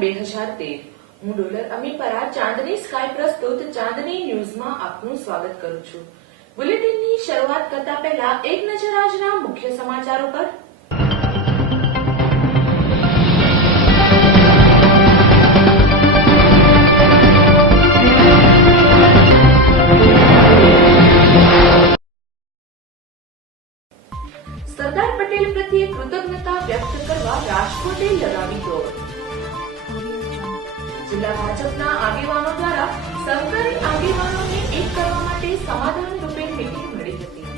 2013 હું ડોલર અમીપરા ચાંદની સ્કાય પ્રસ્તુત ચાંદની ન્યૂઝમાં આપનું સ્વાગત કરું છું। બુલેટિનની શરૂઆત કરતા પહેલા એક નજર આજના મુખ્ય સમાચારો પર। સરદાર પટેલ પ્રત્યે કૃતજ્ઞતા વ્યક્ત કરવા રાજકોટે લગાવી દોડ। જિલ્લા ભાજપના આગેવાનો દ્વારા સહકારી આગેવાનોને એક કરવા માટે સમાધાન રૂપે મીટિંગ મળી હતી।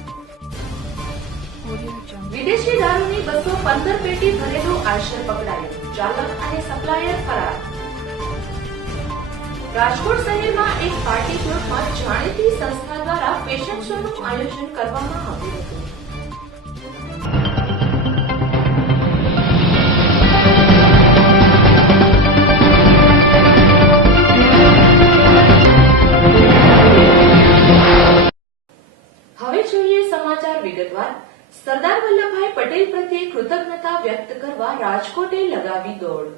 વિદેશી દારૂની 215 પેટી ભરેલું આઈશર પકડાયું, ચાલક અને સપ્લાયર ફરાર। રાજકોટ શહેરમાં એક પાર્ટી પ્લોટમાં જાણીતી સંસ્થા દ્વારા ફેશન શોનું આયોજન કરવામાં આવ્યું હતું। સરદાર વલ્લભભાઈ પટેલ પ્રત્યે કૃતજ્ઞતા વ્યક્ત કરવા રાજકોટે લગાવી દોડ।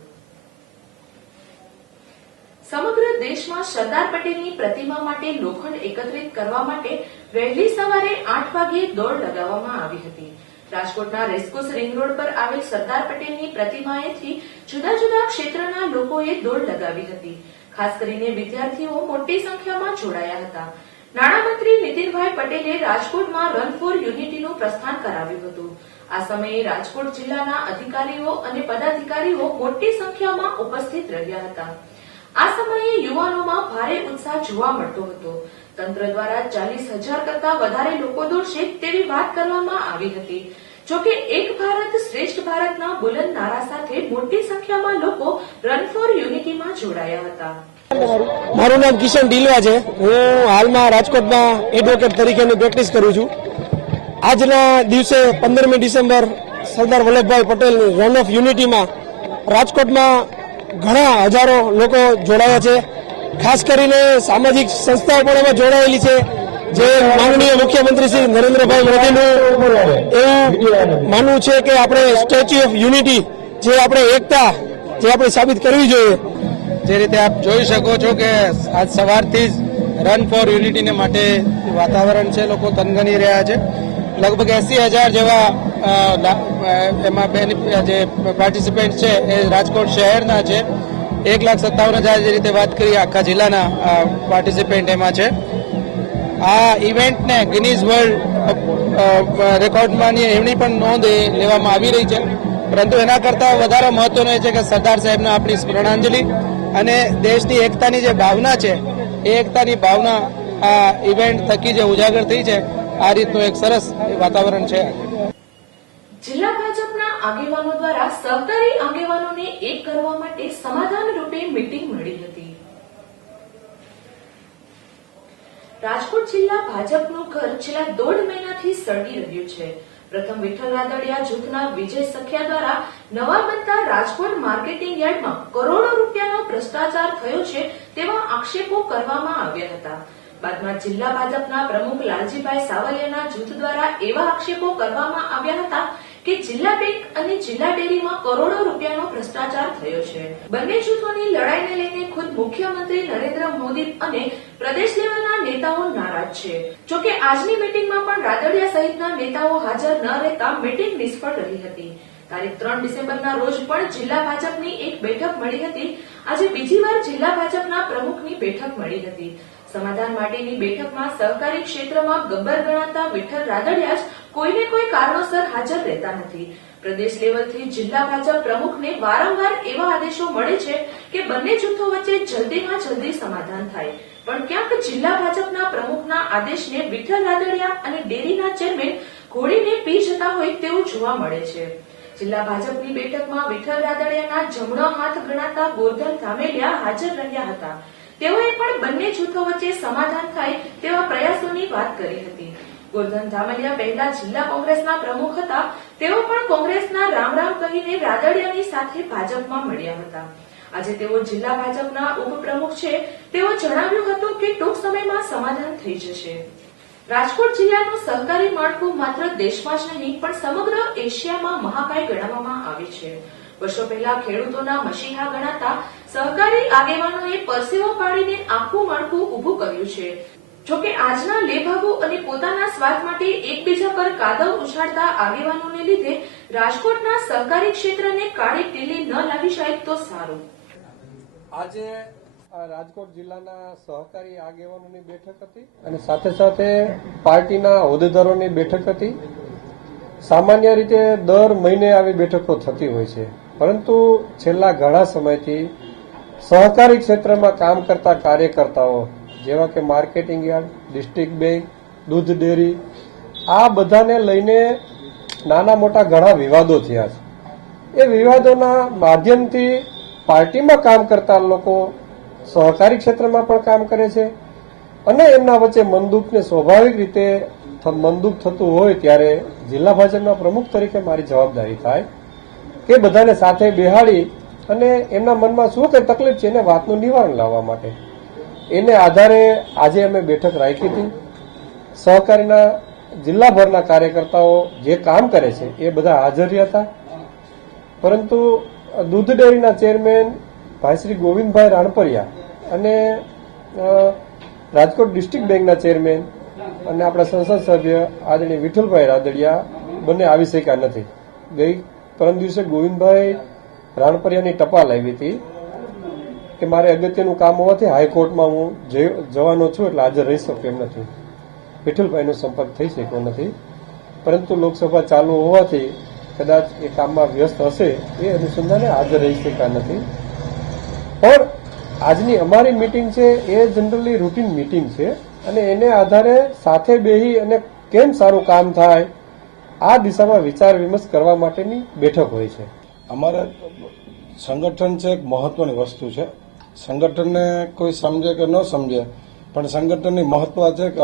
સમગ્ર દેશમાં સરદાર પટેલની પ્રતિમા માટે લોખંડ એકત્રિત કરવા માટે વહેલી સવારે 8 વાગ્યે દોડ લગાવવામાં આવી હતી। રાજકોટના રેસકોર્સ રિંગ રોડ પર આવેલ સરદાર પટેલની પ્રતિમાએથી જુદા જુદા ક્ષેત્રના લોકોએ દોડ લગાવી હતી। ખાસ કરીને વિદ્યાર્થીઓ મોટી સંખ્યામાં જોડાયા હતા। નાણામંત્રી નીતિનભાઈ પટેલે રાજકોટમાં રન ફોર યુનિટીનું પ્રસ્થાન કરાવ્યું હતું। આ સમયે રાજકોટ જિલ્લાના અધિકારીઓ અને પદાધિકારીઓ મોટી સંખ્યામાં ઉપસ્થિત રહ્યા હતા। આ સમયે યુવાનોમાં ભારે ઉત્સાહ જોવા મળતો હતો। તંત્ર દ્વારા 40,000 કરતા વધારે લોકો દોડશે તેવી વાત કરવામાં આવી હતી। જોકે એક ભારત શ્રેષ્ઠ ભારતના બુલંદ નારા સાથે મોટી સંખ્યામાં લોકો રન ફોર યુનિટીમાં જોડાયા હતા। મારું નામ કિશન ઢીલવા છે। હું હાલમાં રાજકોટમાં એડવોકેટ તરીકેની પ્રેક્ટિસ કરું છું। આજના દિવસે 15મી ડિસેમ્બર સરદાર વલ્લભભાઈ પટેલની રન ઓફ યુનિટીમાં રાજકોટમાં ઘણા હજારો લોકો જોડાયા છે। ખાસ કરીને સામાજિક સંસ્થાઓ પણ એમાં જોડાયેલી છે। જે માનનીય મુખ્યમંત્રી શ્રી નરેન્દ્રભાઈ મોદીનું એવું માનવું છે કે આપણે સ્ટેચ્યુ ઓફ યુનિટી જે આપણે એકતા જે આપણે સાબિત કરવી જોઈએ। જે રીતે આપ જોઈ શકો છો કે આજ સવારથી જ રન ફોર યુનિટીને માટે વાતાવરણ છે, લોકો તનગની રહ્યા છે। લગભગ 80,000 જેવા એમાં જે પાર્ટિસિપન્ટ છે એ રાજકોટ શહેરના છે। 1,57,000 જે રીતે વાત કરીએ આખા જિલ્લાના પાર્ટિસિપન્ટ એમાં છે। આ ઇવેન્ટને ગિનીઝ વર્લ્ડ રેકોર્ડમાંની એમની પણ નોંધ લેવામાં આવી રહી છે। પરંતુ એના કરતાં વધારે મહત્વનું એ છે કે સરદાર સાહેબને આપણી સ્મરણાંજલિ અને દેશની એકતાની જે ભાવના છે એ એકતાની ભાવના આ ઇવેન્ટ થકી જે ઉજાગર થઈ છે, આ રીતનું એક સરસ વાતાવરણ છે। જિલ્લા ભાજપના આગેવાનો દ્વારા સહકારી આગેવાનોને એક કરવા માટે સમાધાન રૂપે મીટિંગ મળી હતી। રાજકોટ જિલ્લા ભાજપનું ઘર છેલ્લા 1.5 મહિનાથી સળગી રહ્યું છે। પ્રથમ વિઠ્ઠલ રાદડિયા જૂથના વિજય સખિયા દ્વારા નવા બનતા રાજકોટ માર્કેટિંગ યાર્ડમાં કરોડો રૂપિયાનો ભ્રષ્ટાચાર થયો છે તેવા આક્ષેપો કરવામાં આવ્યા હતા। બાદમાં જિલ્લા ભાજપના પ્રમુખ લાલજીભાઈ સાવલિયાના જૂથ દ્વારા એવા આક્ષેપો કરવામાં આવ્યા હતા કે જિલ્લા બેંક અને જિલ્લા ડેરીમાં કરોડો રૂપિયાનો ભ્રષ્ટાચાર થયો છે। બંને જૂથોની લડાઈને લઈને ખુદ મુખ્યમંત્રી નરેન્દ્ર મોદી અને પ્રદેશ લેવલના નેતાઓ નારાજ છે। જોકે આજની મીટિંગમાં પણ રાદડિયા સહિતના નેતાઓ હાજર ન રહેતા મીટિંગ નિષ્ફળ રહી હતી। તારીખ 3 ડિસેમ્બરના રોજ પણ જિલ્લા ભાજપની એક બેઠક મળી હતી। આજે બીજી વાર જિલ્લા ભાજપના પ્રમુખની બેઠક મળી હતી। સમાધાન માટેની બેઠકમાં સહકારી ક્ષેત્રમાં ગબ્બર ગણાતા વિઠ્ઠલ રાદડિયા જ કોઈને કોઈ કારણોસર હાજર રહેતા નથી। પ્રદેશ લેવલથી જિલ્લા ભાજપ પ્રમુખને વારંવાર એવા આદેશો મળે છે કે બંને જૂથો વચ્ચે જલ્દીમાં જલ્દી સમાધાન થાય, પણ ક્યાંક જિલ્લા ભાજપના પ્રમુખના આદેશને વિઠ્ઠલ રાદડિયા અને ડેરીના ચેરમેન ઘોડીને પી જતા હોય તેવું જોવા મળે છે। જિલ્લા ભાજપની બેઠકમાં વિઠ્ઠલ રાદડિયાના જમણો હાથ ગણાતા ગોરધન ધામેલિયા હાજર રહ્યા હતા। તેઓએ પણ બંને જૂથો વચ્ચે સમાધાન થાય તેવા પ્રયાસોની વાત કરી હતી। ગોરધન ધામેલિયા પહેલા જિલ્લા કોંગ્રેસના પ્રમુખ હતા। તેઓ પણ કોંગ્રેસના રામ રામ કહીને રાદડિયાની સાથે ભાજપમાં મળ્યા હતા। આજે તેઓ જિલ્લા ભાજપના ઉપપ્રમુખ છે। તેઓ જણાવ્યું હતું કે ટૂંક સમયમાં સમાધાન થઈ જશે। રાજકોટ જિલ્લાનું સહકારી માળખું માત્ર દેશમાં જ નહીં પણ સમગ્ર એશિયામાં મહાકાય ગણવામાં આવે છે। વર્ષો પહેલા ખેડૂતોના મસીહા ગણાતા સહકારી આગેવાનોએ પરસેવો પાડીને આખું માળખું ઊભું કર્યું છે. જોકે આજના લેભાગુ અને પોતાના સ્વાર્થ માટે એકબીજા પર કાદવ ઉછાળતા આગેવાનોને લીધે રાજકોટના સહકારી ક્ષેત્રને કાળી ટીલી ન લાગી જાય તો સારું. આજે રાજકોટ જિલ્લાના સહકારી આગેવાનોની બેઠક હતી અને સાથે સાથે પાર્ટીના હોદ્દેદારોની બેઠક હતી. સામાન્ય રીતે દર મહિને આવી બેઠકો થતી હોય છે, પરંતુ છેલ્લા ઘણા સમયથી સહકારી ક્ષેત્રમાં કામ કરતા કાર્યકર્તાઓ જેવા કે માર્કેટિંગ યાર્ડ, ડિસ્ટ્રિક્ટ બેંક, દૂધ ડેરી, આ બધાને લઈને નાના મોટા ઘણા વિવાદો થયા છે. એ વિવાદોના માધ્યમથી પાર્ટીમાં કામ કરતા લોકો સહકારી ક્ષેત્રમાં પણ કામ કરે છે અને એમના વચ્ચે મનદુખને સ્વાભાવિક રીતે મનદુખ થતું હોય ત્યારે જિલ્લા ભાજપના પ્રમુખ તરીકે મારી જવાબદારી થાય કે બધાને સાથે બેહાડી અને એમના મનમાં શું કઈ તકલીફ છે એને વાતનું નિવારણ લાવવા માટે એને આધારે આજે અમે બેઠક રાખી હતી. સહકારીના જિલ્લાભરના કાર્યકર્તાઓ જે કામ કરે છે એ બધા હાજર હતા, પરંતુ દૂધ ડેરીના ચેરમેન ભાઈ શ્રી ગોવિંદભાઈ રાણપરિયા અને રાજકોટ ડિસ્ટ્રિક્ટ બેંકના ચેરમેન અને આપણા સંસદ સભ્ય આદરણીય વિઠ્ઠલભાઈ રાદડિયા બંને આવી શક્યા નથી. પરમ દિવસે ગોવિંદભાઈ રાણપરિયાની ટપાલ આવી હતી કે મારે અગત્યનું કામ હોવાથી હાઈકોર્ટમાં હું જવાનો છું એટલે હાજર રહી શકું એમ નથી. વિઠ્ઠલભાઈનો સંપર્ક થઈ શક્યો નથી, પરંતુ લોકસભા ચાલુ હોવાથી કદાચ એ કામમાં વ્યસ્ત હશે એ અનુસંધાને હાજર રહી શક્યા નથી. પણ આજની અમારી મિટિંગ છે એ જનરલી રૂટીન મિટિંગ છે અને એને આધારે સાથે બેસી અને કેમ સારું કામ થાય આ દિશામાં વિચાર વિમર્શ કરવા માટેની બેઠક હોય છે. અમારે સંગઠન છે એક મહત્વની વસ્તુ છે. સંગઠનને કોઈ સમજે કે ન સમજે, પણ સંગઠનની મહત્વ છે કે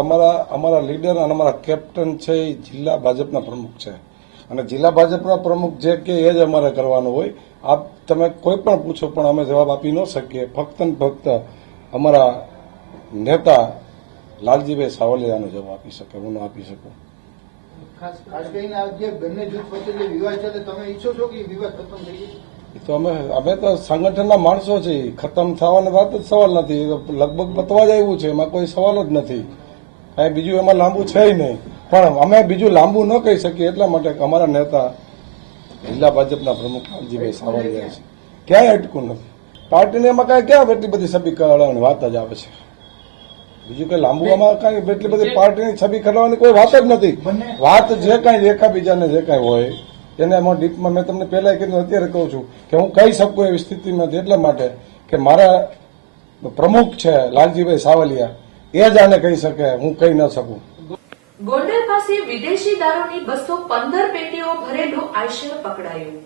અમારા લીડર અને અમારા કેપ્ટન છે એ જિલ્લા ભાજપના પ્રમુખ છે અને જિલ્લા ભાજપના પ્રમુખ જે કે એ જ અમારે કરવાનું હોય. આપ તમે કોઈ પણ પૂછો પણ અમે જવાબ આપી ન શકીએ. ફક્ત ને ફક્ત અમારા નેતા લાલજીભાઈ સાવલિયાનો જવાબ આપી શકે, હું ન આપી શકું. ખાસ કરીને આ જે બંને જૂથ વચ્ચે જે વિવાદ છે તમે ઈચ્છો છો કે વિવાદ ખતમ થઈ ગયો? તો અમે તો સંગઠનના માણસો છીએ, ખતમ થવાની વાત જ સવાલ નથી. લગભગ પતવા જ આવ્યું છે, એમાં કોઈ સવાલ જ નથી. કાંઈ બીજું એમાં લાંબુ છે નહીં, પણ અમે બીજું લાંબુ ન કહી શકીએ એટલા માટે અમારા નેતા જિલ્લા ભાજપના પ્રમુખ લાલજીભાઈ સાવલિયા છે. ક્યાંય અટકું નથી. પાર્ટીને એમાં કાંઈ ક્યાં એટલી બધી છબી કરાવવાની વાત જ આવે છે. બીજું કઈ લાંબુ આમાં કાંઈ એટલી બધી પાર્ટીની છબી કરાવવાની કોઈ વાત જ નથી. વાત જે કાંઈ એકાબીજાને જે કાંઈ હોય એને એમાં ડીપમાં મેં તમને પહેલા કીધું, અત્યારે કહું છું કે હું કહી શકું એવી સ્થિતિમાં નથી, એટલા માટે કે મારા પ્રમુખ છે લાલજીભાઈ સાવલિયા, એ જ આને કહી શકે, હું કહી ન શકું. ગોંડલ પાસે વિદેશી દારૂની 215 પેટીઓ ભરેલું આઈશર પકડાયું.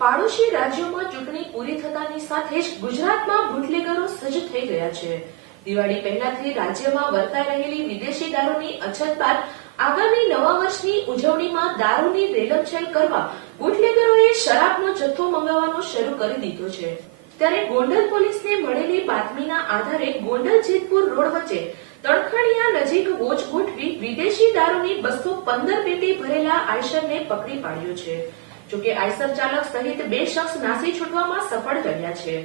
પાડોશી રાજ્યોમાં ચૂંટણી પૂરી થતાની સાથે જ ગુજરાતમાં બુટલેગરો સજ્જ થઈ ગયા છે. દિવાળી પહેલાથી રાજ્યમાં વર્તાઈ રહેલી વિદેશી દારૂની અછત બાદ આગામી નવા વર્ષની ઉજવણીમાં દારૂની રેલમછેલ કરવા બુટલેગરોએ શરાબનો જથ્થો મંગાવવાનો શરૂ કરી દીધો છે. ત્યારે ગોંડલ પોલીસને મળેલી બાતમીના આધારે ગોંડલ જેતપુર રોડ વચ્ચે તણખણિયા નજીક વોચ ગોઠવી વિદેશી દારૂની 215 પેટી ભરેલા આઈશરને પકડી પાડ્યો છે. જોકે આઈસર ચાલક સહિત 2 શખ્સ નાસી છૂટવામાં સફળ રહ્યા છે.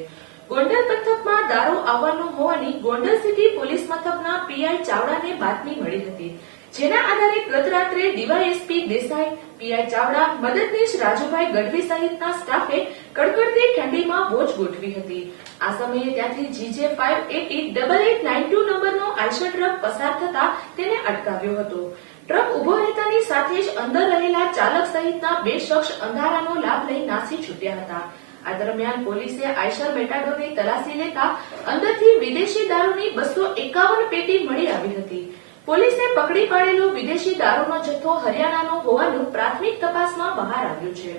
ગોંડલ પંથકમાં દારૂ આવવાનો હોવાની ગોંડલ સિટી પોલીસ મથકના પીઆઈ ચાવડાને બાતમી મળી હતી, જેના આધારે ગત રાત્રે ડીવાયએસપી દેસાઈ, પીઆઈ ચાવડા, મદદનીશ રાજુભાઈ ગઢવી સહિતના સ્ટાફે કડકડતી ઠંડીમાં વોચ ગોઠવી હતી. આ સમયે ત્યાંથી GJ5808892 નંબરનો આઈશર ટ્રક પસાર થતા તેને અટકાવ્યો હતો. ટ્રક ઉભો રહેતાની સાથે જ અંદર રહેલા ચાલક સહિતના 2 શખ્સ અંધારાનો લાભ લઈ નાસી છૂટ્યા હતા. આ દરમિયાન પોલીસે આઈશર મેટાડોરની તલાશી લેતા અંદરથી વિદેશી દારૂની 251 પેટી મળી આવી હતી. પોલીસે પકડી પાડેલો વિદેશી દારૂનો જથ્થો હરિયાણાનો હોવાનું પ્રાથમિક તપાસમાં બહાર આવ્યું છે.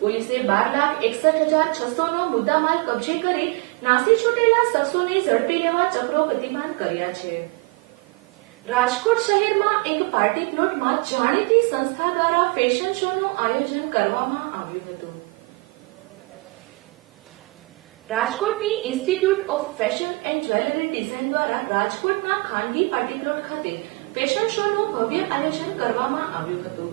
પોલીસે 12,61,600 નો મુદ્દામાલ કબજે કરી નાસી છૂટેલા શખ્સોને ઝડપી લેવા ચક્રો ગતિમાન કર્યા છે. રાજકોટ શહેરમાં એક પાર્ટી પ્લોટમાં જાણીતી સંસ્થા દ્વારા ફેશન શોનું આયોજન કરવામાં આવ્યું હતું. રાજકોટની institute of fashion and jewellery design દ્વારા રાજકોટના ખાનગી પાર્ટી પ્લોટ ખાતે ફેશન શોનું ભવ્ય આયોજન કરવામાં આવ્યું હતું.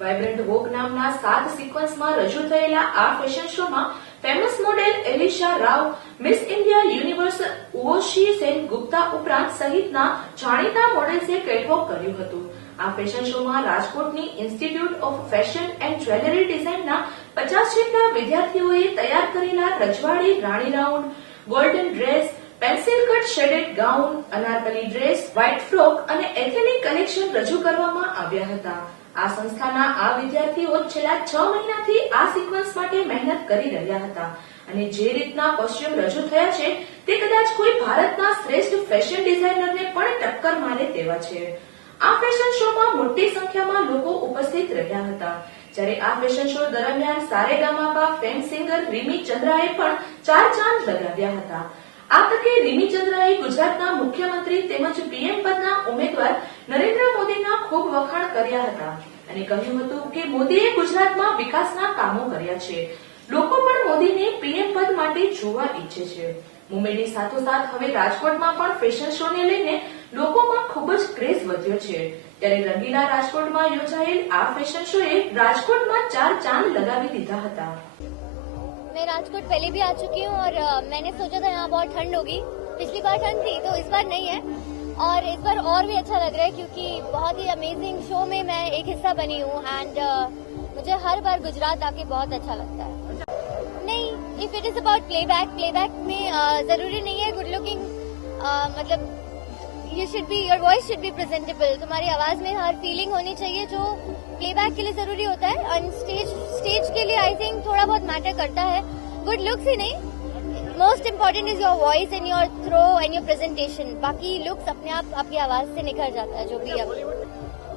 વાઇબ્રન્ટ વોક નામના 7 સિક્વન્સમાં રજૂ થયેલા આ ફેશન શોમાં famous model Alisha Rao, Miss India Universe Urvashi Sen Gupta ઉપરાંત સહિતના જાણીતા મોડેલ્સે કેટવોક કર્યું હતું. આ ફેશન શોમાં રાજકોટની institute of fashion and jewellery ડિઝાઇનના 50 જેટલા વિદ્યાર્થીઓએ તૈયાર કરેલા રજવાડી રાણી round, golden dress, pencil cut shaded gown, Anarkali dress, white frock અને એથેનિક કલેક્શન રજૂ કરવામાં આવ્યા હતા. આ સંસ્થાના આ વિદ્યાર્થીઓ છેલ્લા 6 મહિનાથી આ સિક્વન્સ માટે મહેનત કરી રહ્યા હતા અને જે રીતના કોસ્ચ્યુમ રજૂ થયા છે તે કદાચ કોઈ ભારતના શ્રેષ્ઠ ફેશન ડિઝાઇનરને પણ ટક્કર મારે તેવા છે. આ ફેશન શોમાં મોટી સંખ્યામાં લોકો ઉપસ્થિત રહ્યા હતા. જ્યારે આ ફેશન શો દરમિયાન સારેગામાપા ફેમ સિંગર રીમી ચંદ્રાએ પણ 4 ચાંદ લગાવ્યા હતા. આ તકે રીમી ચંદ્રાએ ગુજરાતના મુખ્યમંત્રી તેમજ પીએમ પદના ઉમેદવાર નરેન્દ્ર મોદીના ખૂબ વખાણ કર્યા હતા અને કહ્યું હતું કે મોદીએ ગુજરાતમાં વિકાસના કામો કર્યા છે. લોકો પણ મોદીને પીએમ પદ માટે જોવા ઈચ્છે છે. મુંબઈની સાથોસાથ હવે રાજકોટમાં પણ ફેશન શોને લઈને લોકોમાં ખૂબ જ ક્રેઝ વધ્યો છે. ત્યારે રંગીલા રાજકોટમાં યોજાયેલ આ ફેશન શોએ રાજકોટમાં 4 ચાંદ લગાવી દીધા હતા. मैं राजकोट पहले भी आ चुकी हूँ और मैंने सोचा था यहाँ बहुत ठंड होगी. पिछली बार ठंड थी तो इस बार नहीं है और इस बार और भी अच्छा लग रहा है क्योंकि बहुत ही अमेजिंग शो में मैं एक हिस्सा बनी हूँ एंड मुझे हर बार गुजरात आके बहुत अच्छा लगता है. नहीं, if it is about playback में जरूरी नहीं है गुड लुकिंग, मतलब your voice should be presentable. तुम्हारी आवाज में हर फीलिंग होनी चाहिए जो प्लेबैक के लिए जरूरी होता है. और स्टेज के लिए आई थिंक थोड़ा बहुत मैटर करता है. गुड लुक्स ही नहीं, most important is your voice and your throw and your presentation. बाकी लुक्स अपने आप आपकी आवाज से निखर जाता है जो भी अब.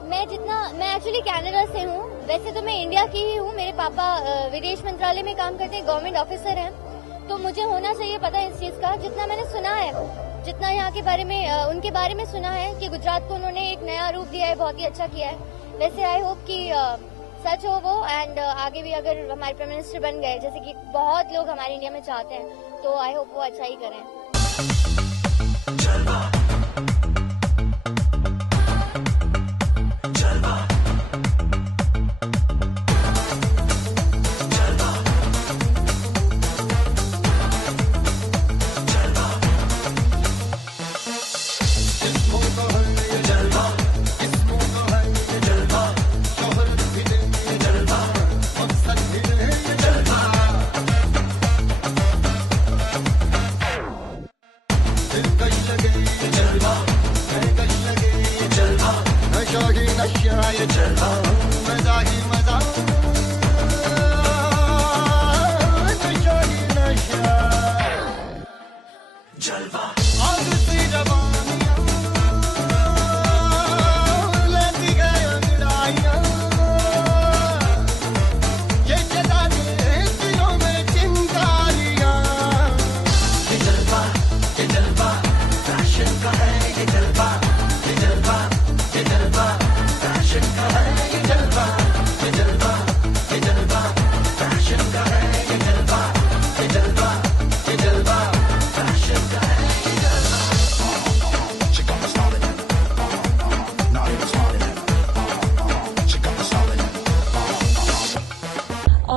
मैं एक्चुअली कनाडा से हूँ. वैसे तो मैं इंडिया की ही हूँ. मेरे पापा विदेश मंत्रालय में काम करते हैं, गवर्नमेंट ऑफिसर हैं, तो मुझे होना चाहिए पता है इस चीज का. जितना मैंने सुना है, जितना यहाँ के बारे में उनके बारे में सुना है कि गुजरात को उन्होंने एक नया रूप दिया है, बहुत ही अच्छा किया है. वैसे आई होप कि सच हो वो एंड आगे भी अगर हमारे प्राइम मिनिस्टर बन गए जैसे कि बहुत लोग हमारे इंडिया में चाहते हैं तो आई होप वो अच्छा ही करें. ये जलवा फैशन का है ये जलवा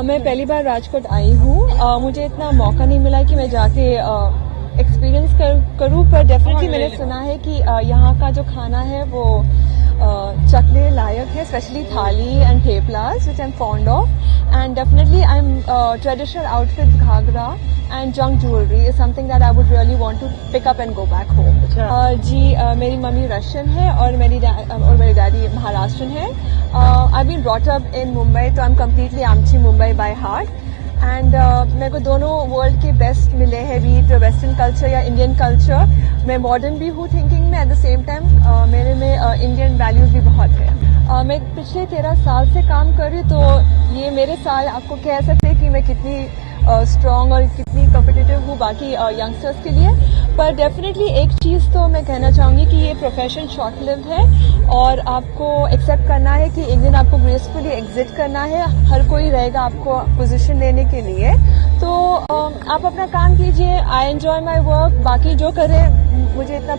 मैं पहली बार राजकोट आई हूँ। मुझे इतना मौका नहीं मिला कि मैं जाके एक्सपीरियंस करूँ, पर डेफिनेटली मैंने सुना है कि यहाँ का जो खाना है वो चखने लायक है, specially thali and theplas which I am fond of, and definitely I am traditional outfits ghagra and junk jewellery is something that I would really want to pick up and go back home. जी मेरी मम्मी रशियन है और मेरे daddy Maharashtrian है। I been brought up in Mumbai, तो I am completely आमची Mumbai by heart, and मेरे को दोनों वर्ल्ड के बेस्ट मिले हैं, बीट वेस्टर्न कल्चर या इंडियन कल्चर। मैं मॉडर्न भी हूँ थिंकिंग में, एट द सेम टाइम मेरे में इंडियन वैल्यूज भी बहुत है। मैं पिछले 13 साल से काम कर रही हूँ, तो ये मेरे साल आपको कह सकते हैं कि मैं कितनी स्ट्रॉन्ग और कितनी कॉम्पिटिटिव हूँ बाकी यंगस्टर्स के लिए। पर डेफिनेटली एक चीज़ तो मैं कहना चाहूँगी कि ये प्रोफेशन शॉर्ट लिव्ड है और आपको एक्सेप्ट करना है कि एक दिन आपको ग्रेसफुली एग्जिट करना है। हर कोई रहेगा आपको पोजीशन लेने के लिए, तो आप अपना काम कीजिए। आई एंजॉय माई वर्क, बाकी जो करें मुझे इतना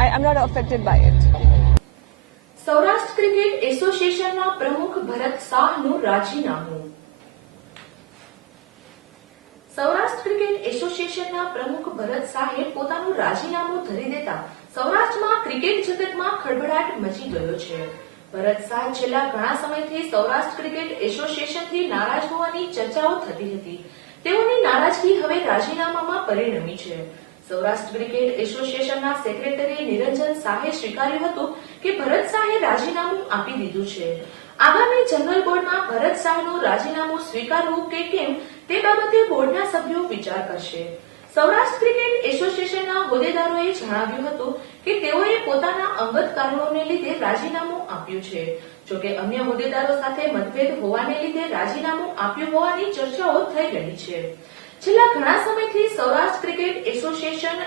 I am not affected by it. Saurashtra cricket એસોસિએશનના પ્રમુખ ભરત શાહનું રાજીનામું। સૌરાષ્ટ્ર ક્રિકેટ એસોસિએશનના પ્રમુખ ભરત શાહે પોતાનું રાજીનામું ધરી દેતા સૌરાષ્ટ્રમાં ક્રિકેટ જગતમાં ખળભળાટ મચી ગયો છે। ભરત શાહ છેલ્લા ઘણા સમયથી સૌરાષ્ટ્ર ક્રિકેટ એસોસિએશનથી નારાજ હોવાની ચર્ચાઓ થતી હતી। તેઓની નારાજગી હવે રાજીનામામાં પરિણમી છે। સૌરાષ્ટ્ર ક્રિકેટ એસોસિએશનના સેક્રેટરી નિરંજન શાહે સ્વીકાર્યું હતું કે ભરત શાહે રાજીનામું આપી દીધું છે। આગામી જનરલ બોર્ડમાં ભરત શાહનું રાજીનામું સ્વીકારવું કે કેમ તે બાબતે બોર્ડના સભ્યો વિચાર કરશે। સૌરાષ્ટ્ર ક્રિકેટ એસોસિએશનના હોદ્દેદારોએ જણાવ્યું હતું કે તેઓએ પોતાના અંગત કારણોને લીધે રાજીનામું આપ્યું છે। જોકે અન્ય હોદ્દેદારો સાથે મતભેદ હોવાને લીધે રાજીનામું આપ્યું હોવાની ચર્ચાઓ થઈ રહી છે। છેલ્લા ઘણા સમયથી સૌરાષ્ટ્ર ક્રિકેટ એસોસિએશન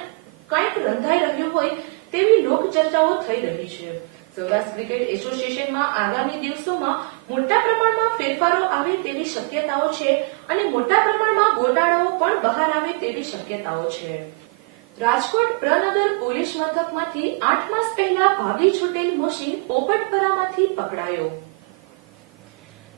કંઈક રંધાઈ રહ્યું હોય તેવી લોકચર્ચાઓ થઈ રહી છે। સૌરાષ્ટ્ર ક્રિકેટ એસોસિએશનમાં આગામી દિવસોમાં મોટા પ્રમાણમાં ફેરફારો આવે તેવી શક્યતાઓ છે અને મોટા પ્રમાણમાં ગોટાળાઓ પણ બહાર આવે તેવી શક્યતાઓ છે। રાજકોટ પ્રનગર પોલીસ મથકમાંથી 8 માસ પહેલા ભાગી છૂટેલ મોશી પોપટપરામાંથી પકડાયો।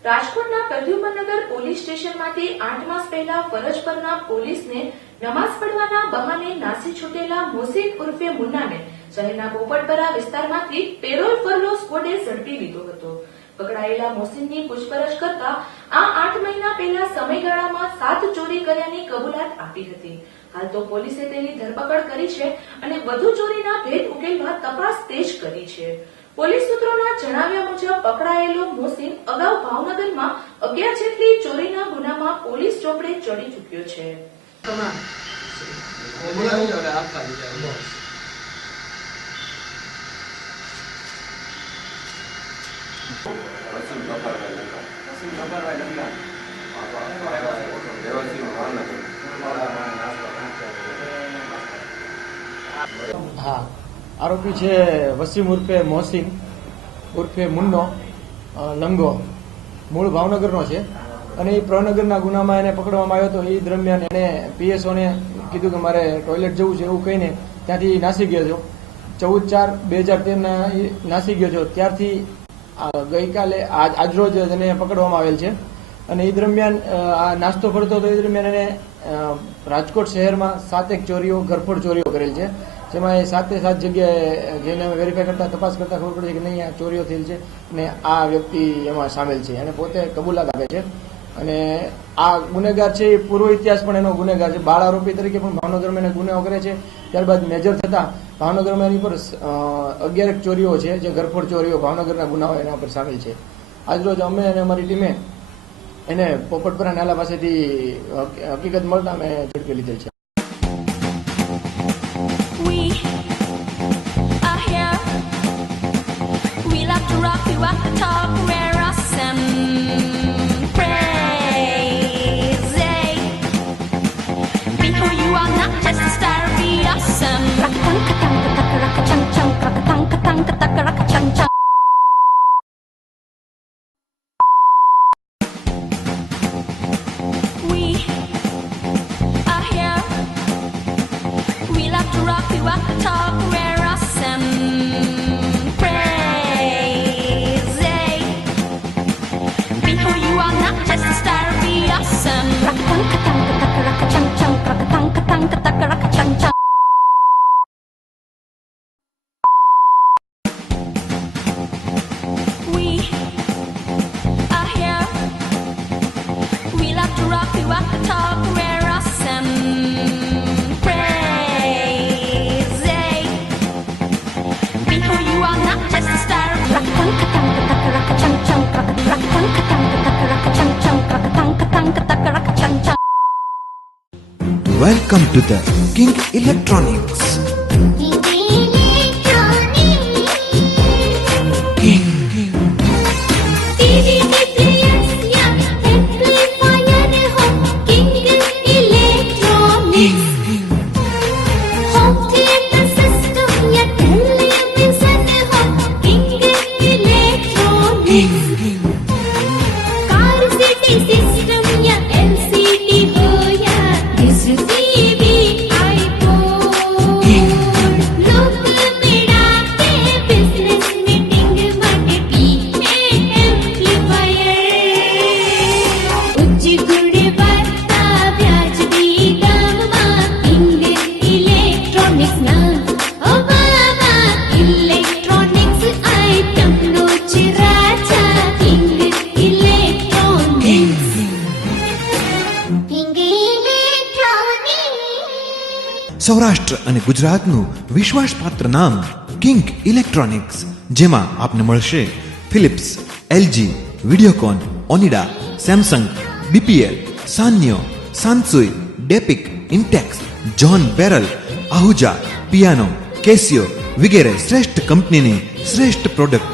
રાજકોટના પ્રદ્યુમનગર પોલીસ સ્ટેશનમાંથી 8 માસ પહેલા ફરજ પરના પોલીસને નમાઝ પડવાના બહાને નાસી છૂટેલા મોસીન ઉર્ફે મુન્નાને શહેરના પોપટપરા વિસ્તારમાંથી પેરોલ ફરલો સ્કોડે ઝડપી લીધો હતો। પકડાયેલા મોસીનની પૂછપરછ કરતા આ 8 મહિના પહેલા સમયગાળામાં 7 ચોરી કર્યાની કબૂલાત આપી હતી। હાલ તો પોલીસે તેની ધરપકડ કરી છે અને વધુ ચોરીના ભેદ ઉકેલવા તપાસ તેજ કરી છે। પોલીસ સૂત્રોના જણાવ્યા મુજબ પકડાયેલો મોસીન અગાઉ ભાવનગરમાં 11 જેટલી ચોરીના ગુનામાં પોલીસ ચોપડે ચડી ચૂક્યો છે। હા, આરોપી છે વસીમ ઉર્ફે મોહસિન ઉર્ફે મુન્નો લંગો, મૂળ ભાવનગરનો છે અને એ પ્રનગરના ગુનામાં એને પકડવામાં આવ્યો હતો। એ દરમિયાન એને પીએસઓને કીધું કે મારે ટોયલેટ જવું છે એવું કહીને ત્યાંથી નાસી ગયો છો। 14/4/2013 નાસી ગયો છો। ત્યારથી ગઈકાલે આજરોજ એને પકડવામાં આવેલ છે અને એ દરમિયાન આ નાસ્તો ફરતો હતો એ દરમિયાન એને રાજકોટ શહેરમાં 7 ચોરીઓ, ઘરફોડ ચોરીઓ કરેલ છે, જેમાં એ 7 જગ્યાએ જેને વેરીફાઈ કરતા તપાસ કરતા ખબર પડે છે કે નહીં આ ચોરીઓ થયેલ છે અને આ વ્યક્તિ એમાં સામેલ છે અને પોતે કબૂલાત આપે છે। અને આ ગુનેગાર છે એ પૂર્વ ઇતિહાસ પણ એનો ગુનેગાર છે। બાળ આરોપી તરીકે પણ ભાવનગરમાં એને ગુનાઓ કરે છે। ત્યારબાદ મેજર થતા ભાવનગરમાં એની પર 11 ચોરીઓ છે, જે ઘરફોડ ચોરીઓ ભાવનગરના ગુનાઓ એના પર સામેલ છે। આજરોજ અમે અને અમારી ટીમે એને પોપટપરા નાલા પાસેથી હકીકત મળતા અમે ઝડપી લીધેલ છે। We are here. are not just a star. Welcome to the King Electronics. King. Saurashtra અને ગુજરાતનું વિશ્વાસપાત્ર નામ કિંગ ઇલેક્ટ્રોનિક્સ, જેમાં આપને મળશે Philips, LG, Videocon, Onida, Samsung, BPL, Sanyo, Sansui, ડેપિક, Intex, John Barrel, Ahuja, piano, Casio વગેરે શ્રેષ્ઠ કંપનીની શ્રેષ્ઠ પ્રોડક્ટ.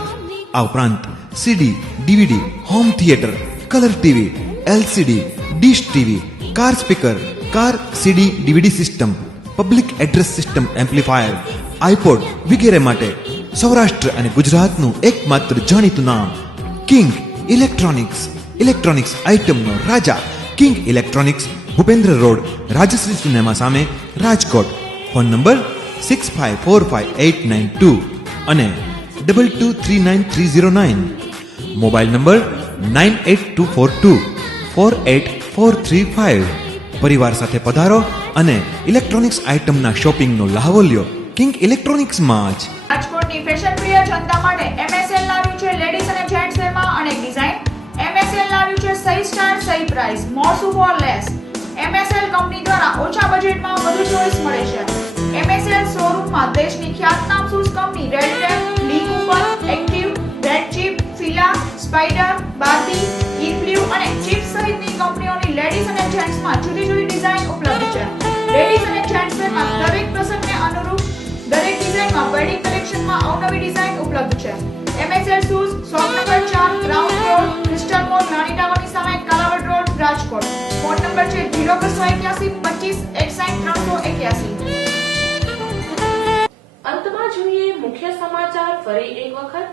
આ ઉપરાંત CD, DVD, home theatre, colour TV, LCD, dish TV, car speaker, car CD DVD system, public address system amplifier, iPod વગેરે માટે સૌરાષ્ટ્ર અને ગુજરાતનું એકમાત્ર જાણીતું નામ કિંગ ઇલેક્ટ્રોનિક્સ. ઇલેક્ટ્રોનિક્સ આઇટમનો રાજા King Electronics, Bhupendra road, Rajshree cinema સામે, રાજકોટ. ફોન નંબર 65458992 અને 223939. Mobile number 9824248435. પરિવાર સાથે પધારો અને ઇલેક્ટ્રોનિક્સ આઇટમના શોપિંગનો લહાવો લ્યો કિંગ ઇલેક્ટ્રોનિક્સમાં જ. રાજકોટની ફેશન પ્રિય જનતા માટે MSL લાવ્યું છે લેડીઝ અને જેન્ટ્સ વેરમાં અનેક ડિઝાઇન. MSL લાવ્યું છે સહી સ્ટાર, સહી પ્રાઇસ, મોર સુપર લેસ. MSL કંપની દ્વારા ઓછા બજેટમાં વધુ ચોઇસ મળે છે. MSL શોરૂમમાં દેશની ખ્યાતનામ shoes company Red Tape, Lee Cooper, Active, Red Chief, Fila, Spider, Barbie, Inblu અને ચીપ સહિતની કંપનીઓની લેડીઝ અને જેન્ટ્સમાં જુદી જુદી ડિઝાઇન ઉપલબ્ધ છે. લેડીઝ અને જેન્ટ્સ વેરમાં દરેક પ્રસંગને અનુરૂપ દરેક ડિઝાઇનમાં વેડિંગ કલેક્શનમાં અવનવી ડિઝાઇન ઉપલબ્ધ છે. MSL shoes, shop number 4, ground floor, Crystal Mall, નાની ટાવરની સામે, Kalawad road, Rajkot. Phone number છે 0281 25 61 381. અંતમાં જોઈએ મુખ્ય સમાચાર ફરી એક વખત.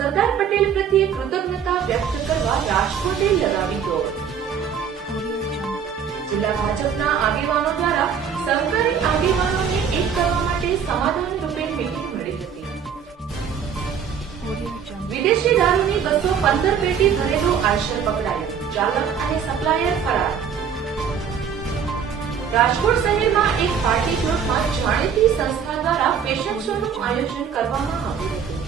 સરદાર પટેલ પ્રત્યે કૃતજ્ઞતા વ્યક્ત કરવા રાજકોટે લગાવી દોડ. જિલ્લા ભાજપના આગેવાનો દ્વારા સહકારી આગેવાનોને એક કરવા માટે સમાધાન રૂપે મીટિંગ મળી હતી. વિદેશી દારૂની 215 પેટી ભરેલું આઈશર પકડાયું, ચાલક અને સપ્લાયર ફરાર. રાજકોટ શહેરમાં એક પાર્ટી પ્લોટમાં જાણીતી સંસ્થા દ્વારા ફેશન શોનું આયોજન કરવામાં આવ્યું હતું.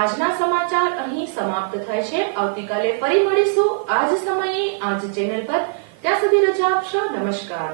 આજના સમાચાર અહીં સમાપ્ત થાય છે. આવતીકાલે ફરી મળીશું આ જ સમયે આ જ ચેનલ પર. ત્યાં સુધી રજા આપશો. નમસ્કાર.